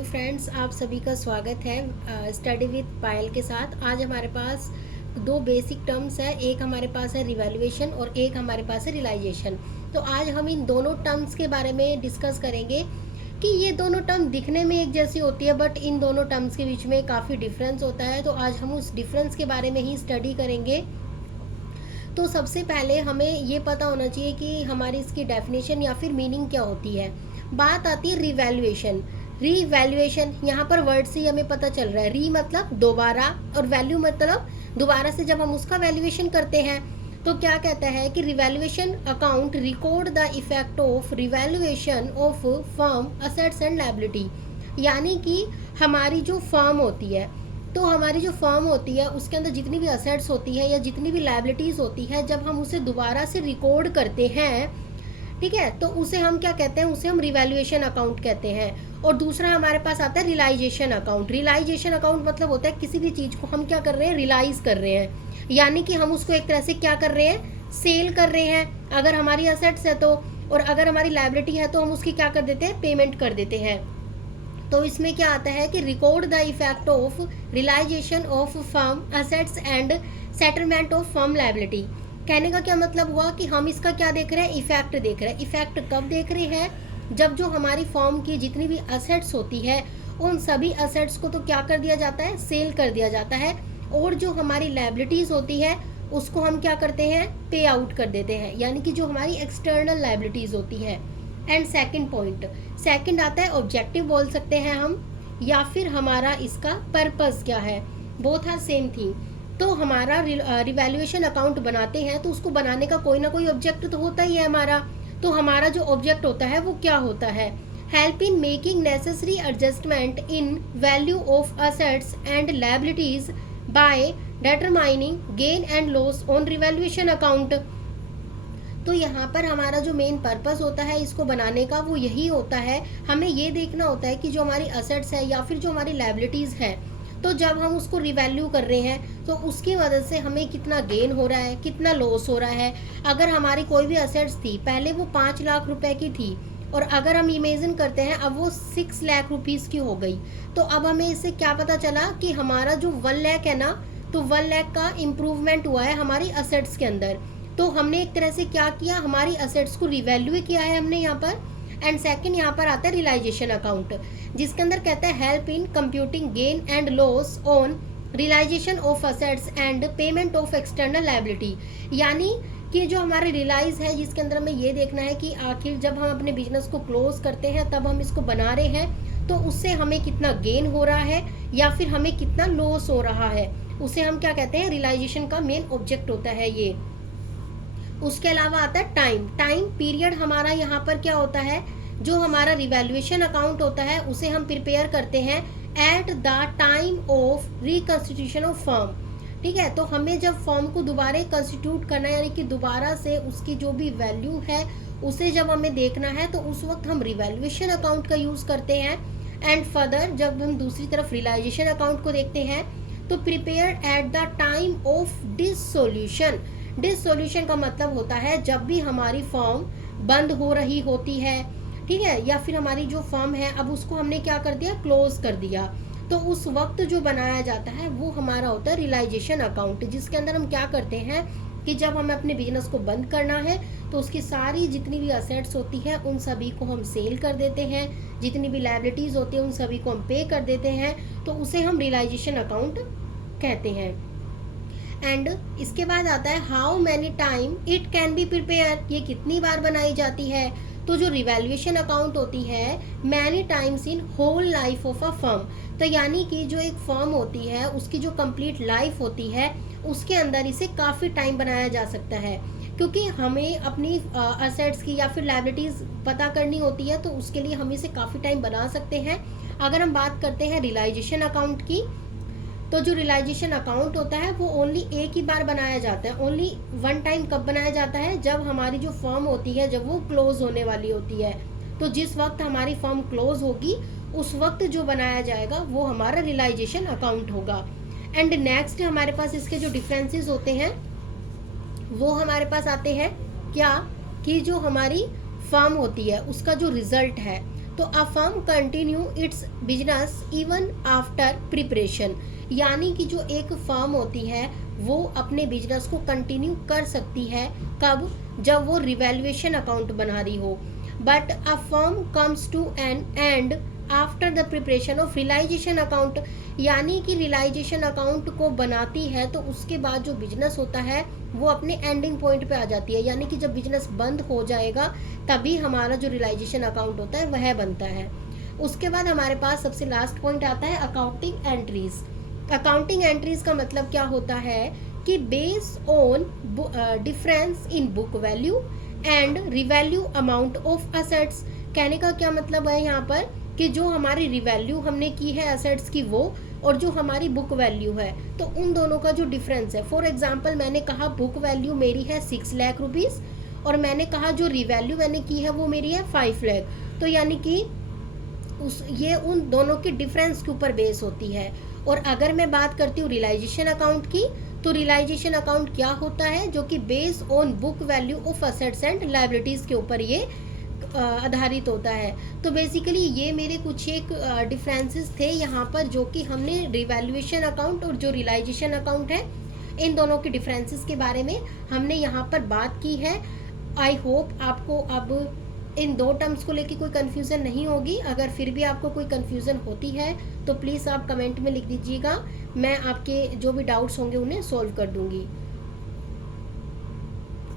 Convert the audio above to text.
Hello friends, आप सभी का स्वागत है स्टडी विद पायल के साथ। आज हमारे पास दो बेसिक टर्म्स है, एक हमारे पास है रिवैल्यूएशन और एक हमारे पास है रियलाइजेशन। तो आज हम इन दोनों टर्म्स के बारे में डिस्कस करेंगे कि ये दोनों टर्म दिखने में एक जैसी होती है बट इन दोनों टर्म्स के बीच में काफ़ी डिफरेंस होता है। तो आज हम उस डिफरेंस के बारे में ही स्टडी करेंगे। तो सबसे पहले हमें ये पता होना चाहिए कि हमारी इसकी डेफिनेशन या फिर मीनिंग क्या होती है। बात आती है रिवैल्यूएशन। रीवैल्यूएशन, यहाँ पर वर्ड से ही हमें पता चल रहा है। री मतलब दोबारा और वैल्यू मतलब दोबारा से जब हम उसका वैल्यूएशन करते हैं तो क्या कहता है कि revaluation account record the effect of revaluation of firm assets and liability. यानी कि हमारी जो फर्म होती है, तो हमारी जो फर्म होती है उसके अंदर जितनी भी असेट्स होती है या जितनी भी लायबिलिटीज़ होती है, जब हम उसे दोबारा से रिकॉर्ड करते हैं, ठीक है, तो उसे हम क्या कहते हैं, उसे हम रिवैल्यूएशन अकाउंट कहते हैं। और दूसरा हमारे पास आता है रियलाइजेशन अकाउंट। रियलाइजेशन अकाउंट मतलब होता है किसी भी चीज़ को हम क्या कर रहे हैं, रियलाइज कर रहे हैं, यानी कि हम उसको एक तरह से क्या कर रहे हैं, सेल कर रहे हैं। अगर हमारी असेट्स है तो, और अगर हमारी लायबिलिटी है तो हम उसकी क्या कर देते हैं, पेमेंट कर देते हैं। तो इसमें क्या आता है कि record the effect of realization of firm assets and settlement of firm liability. कहने का क्या मतलब हुआ कि हम इसका क्या देख रहे हैं, इफेक्ट देख रहे हैं। इफेक्ट कब देख रहे हैं, जब जो हमारी फर्म की जितनी भी असेट्स होती है उन सभी असेट्स को तो क्या कर दिया जाता है, सेल कर दिया जाता है, और जो हमारी लायबिलिटीज़ होती है उसको हम क्या करते हैं, पे आउट कर देते हैं, यानी कि जो हमारी एक्सटर्नल लायबिलिटीज़ होती है। एंड सेकंड पॉइंट, सेकंड आता है ऑब्जेक्टिव बोल सकते हैं हम, या फिर हमारा इसका पर्पस क्या है, बोथ आर सेम थिंग। तो हमारा रिवैल्यूएशन अकाउंट बनाते हैं तो उसको बनाने का कोई ना कोई ऑब्जेक्ट तो होता ही है हमारा। तो हमारा जो ऑब्जेक्ट होता है वो क्या होता है, help in making necessary adjustment in value of assets and liabilities by determining gain and loss on revaluation account. तो यहाँ पर हमारा जो मेन पर्पस होता है इसको बनाने का वो यही होता है, हमें ये देखना होता है कि जो हमारी असेट्स है या फिर जो हमारी लायबिलिटीज़ है, तो जब हम उसको रिवैल्यू कर रहे हैं तो उसकी वजह से हमें कितना गेन हो रहा है, कितना लॉस हो रहा है। अगर हमारी कोई भी असेट्स थी, पहले वो 5 लाख रुपए की थी, और अगर हम इमेजिन करते हैं अब वो 6 लाख रुपीज़ की हो गई, तो अब हमें इससे क्या पता चला कि हमारा जो 1 लाख है ना, तो 1 लाख का इम्प्रूवमेंट हुआ है हमारी असेट्स के अंदर। तो हमने एक तरह से क्या किया, हमारी असेट्स को रिवैल्यू किया है हमने यहाँ पर। एंड सेकंड यहाँ पर आता है रियलाइजेशन अकाउंट, जिसके अंदर कहता है help in computing gain and loss on realisation of assets and payment of external liability. यानी कि जो हमारे रियलाइज है, जिसके अंदर हमें ये देखना है कि आखिर जब हम अपने बिजनेस को क्लोज करते हैं तब हम इसको बना रहे हैं तो उससे हमें कितना गेन हो रहा है या फिर हमें कितना लॉस हो रहा है, उसे हम क्या कहते हैं, रियलाइजेशन का मेन ऑब्जेक्ट होता है ये। उसके अलावा आता है टाइम। टाइम पीरियड हमारा यहाँ पर क्या होता है, जो हमारा रिवैल्यूएशन अकाउंट होता है उसे हम प्रिपेयर करते हैं at the time of reconstitution of firm. ठीक है, तो हमें जब फर्म को दोबारा कंस्टिट्यूट करना है, यानी कि दोबारा से उसकी जो भी वैल्यू है उसे जब हमें देखना है तो उस वक्त हम रिवैल्यूएशन अकाउंट का यूज़ करते हैं। एंड फर्दर जब हम दूसरी तरफ रियलाइजेशन अकाउंट को देखते हैं तो prepare at the time of dissolution. Dissolution का मतलब होता है जब भी हमारी फर्म बंद हो रही होती है, ठीक है, या फिर हमारी जो फर्म है अब उसको हमने क्या कर दिया, क्लोज कर दिया, तो उस वक्त जो बनाया जाता है वो हमारा होता है रियलाइजेशन अकाउंट, जिसके अंदर हम क्या करते हैं कि जब हमें अपने बिजनेस को बंद करना है तो उसकी सारी जितनी भी असेट्स होती है उन सभी को हम सेल कर देते हैं, जितनी भी लायबिलिटीज़ होती है उन सभी को हम पे कर देते हैं, तो उसे हम रियलाइजेशन अकाउंट कहते हैं। एंड इसके बाद आता है how many time it can be prepare, ये कितनी बार बनाई जाती है। तो जो रिवैल्यूएशन अकाउंट होती है many times in whole life of a firm, तो यानी कि जो एक फर्म होती है उसकी जो कंप्लीट लाइफ होती है उसके अंदर इसे काफ़ी टाइम बनाया जा सकता है, क्योंकि हमें अपनी असेट्स की या फिर लायबिलिटीज़ पता करनी होती है, तो उसके लिए हम इसे काफ़ी टाइम बना सकते हैं। अगर हम बात करते हैं रियलाइजेशन अकाउंट की, तो जो रियलाइजेशन अकाउंट होता है वो ओनली एक ही बार बनाया जाता है, ओनली 1 टाइम। कब बनाया जाता है, जब हमारी जो फर्म होती है जब वो क्लोज होने वाली होती है, तो जिस वक्त हमारी फर्म क्लोज होगी उस वक्त जो बनाया जाएगा वो हमारा रियलाइजेशन अकाउंट होगा। एंड नेक्स्ट हमारे पास इसके जो डिफरेंसेस होते हैं वो हमारे पास आते हैं क्या, कि जो हमारी फर्म होती है उसका जो रिजल्ट है, तो a firm continue its business even after preparation, यानी कि जो एक फर्म होती है वो अपने बिजनेस को कंटिन्यू कर सकती है। कब? जब वो रिवैल्यूएशन अकाउंट बना रही हो। But a firm comes to an end after the preparation of realisation account, यानी कि रियलाइजेशन अकाउंट को बनाती है तो उसके बाद जो बिजनेस होता है वो अपने एंडिंग पॉइंट पे आ जाती है, यानी कि जब बिजनेस बंद हो जाएगा तभी हमारा जो रियलाइजेशन अकाउंट होता है वह बनता है। उसके बाद हमारे पास सबसे लास्ट पॉइंट आता है अकाउंटिंग एंट्रीज। अकाउंटिंग एंट्रीज का मतलब क्या होता है कि base on difference in book value and revalue amount of assets. कहने का क्या मतलब है यहाँ पर कि जो हमारी रिवैल्यू हमने की है असेट्स की वो, और जो हमारी बुक वैल्यू है, तो उन दोनों का जो डिफरेंस है। फॉर एग्जांपल मैंने कहा बुक वैल्यू मेरी है 6 लाख रुपीस और मैंने कहा जो रिवैल्यू मैंने की है वो मेरी है 5 लाख, तो यानी कि ये उन दोनों के डिफरेंस के ऊपर बेस होती है। और अगर मैं बात करती हूँ रियलाइजेशन अकाउंट की, तो रियलाइजेशन अकाउंट क्या होता है, जो कि base on book value of assets and liabilities के ऊपर ये आधारित होता है। तो बेसिकली ये मेरे कुछ एक डिफरेंसेस थे यहाँ पर, जो कि हमने रिवैल्यूएशन अकाउंट और जो रियलाइजेशन अकाउंट है इन दोनों के डिफरेंसेस के बारे में हमने यहाँ पर बात की है। आई होप आपको अब इन दो टर्म्स को लेकर कोई कन्फ्यूज़न नहीं होगी। अगर फिर भी आपको कोई कन्फ्यूज़न होती है तो प्लीज़ आप कमेंट में लिख दीजिएगा, मैं आपके जो भी डाउट्स होंगे उन्हें सॉल्व कर दूँगी।